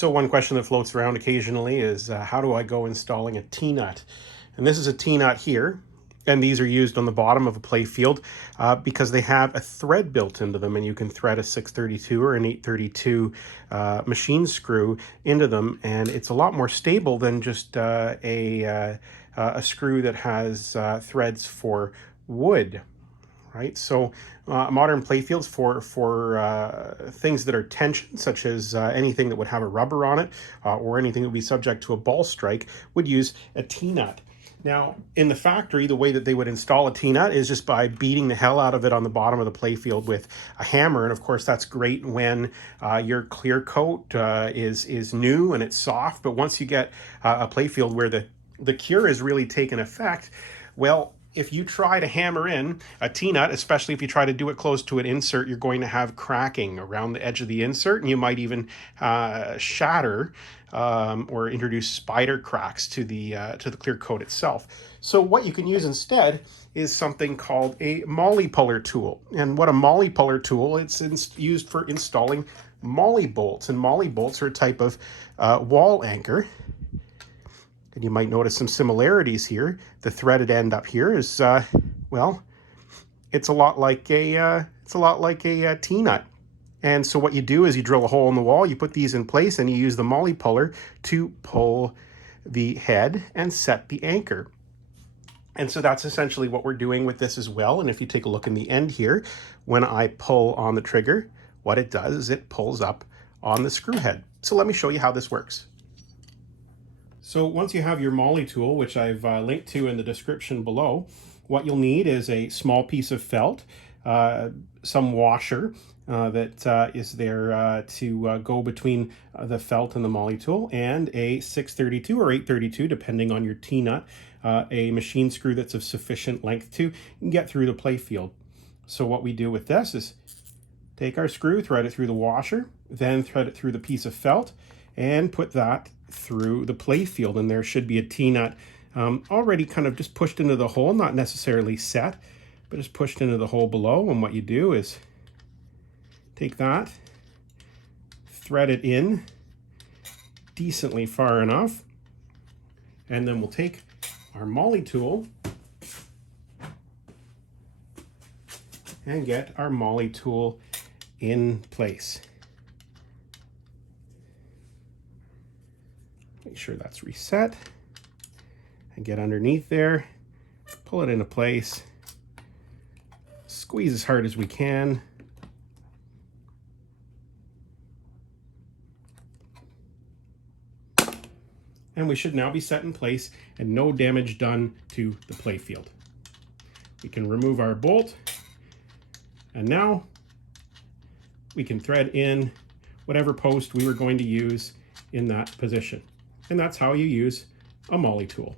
So one question that floats around occasionally is how do I go installing a T-nut? And this is a T-nut here. And these are used on the bottom of a play field because they have a thread built into them, and you can thread a 632 or an 832 machine screw into them, and it's a lot more stable than just a screw that has threads for wood. Right, so modern playfields for things that are tension, such as anything that would have a rubber on it or anything that would be subject to a ball strike, would use a T-nut. Now, in the factory, the way that they would install a T-nut is just by beating the hell out of it on the bottom of the playfield with a hammer. And of course, that's great when your clear coat is new and it's soft. But once you get a playfield where the cure is really taken effect, well, if you try to hammer in a T-nut, especially if you try to do it close to an insert, you're going to have cracking around the edge of the insert, and you might even shatter or introduce spider cracks to the clear coat itself. So what you can use instead is something called a molly puller tool. And what a molly puller tool, it's used for installing molly bolts. And molly bolts are a type of wall anchor. And you might notice some similarities here. The threaded end up here is, well, it's a lot like a T-nut. And so what you do is you drill a hole in the wall, you put these in place, and you use the molly puller to pull the head and set the anchor. And so that's essentially what we're doing with this as well. And if you take a look in the end here, when I pull on the trigger, what it does is it pulls up on the screw head. So let me show you how this works. So once you have your molly tool, which I've linked to in the description below, what you'll need is a small piece of felt, some washer that is there to go between the felt and the molly tool, and a 632 or 832, depending on your T-nut, a machine screw that's of sufficient length to get through the play field. So what we do with this is take our screw, thread it through the washer, then thread it through the piece of felt, and put that through the play field. And there should be a T-nut already kind of just pushed into the hole, not necessarily set, but just pushed into the hole below. And what you do is take that, thread it in decently far enough, and then we'll take our molly tool and get our molly tool in place. Make sure that's reset and get underneath there, pull it into place, squeeze as hard as we can. And we should now be set in place and no damage done to the play field. We can remove our bolt, and now we can thread in whatever post we were going to use in that position. And that's how you use a molly tool.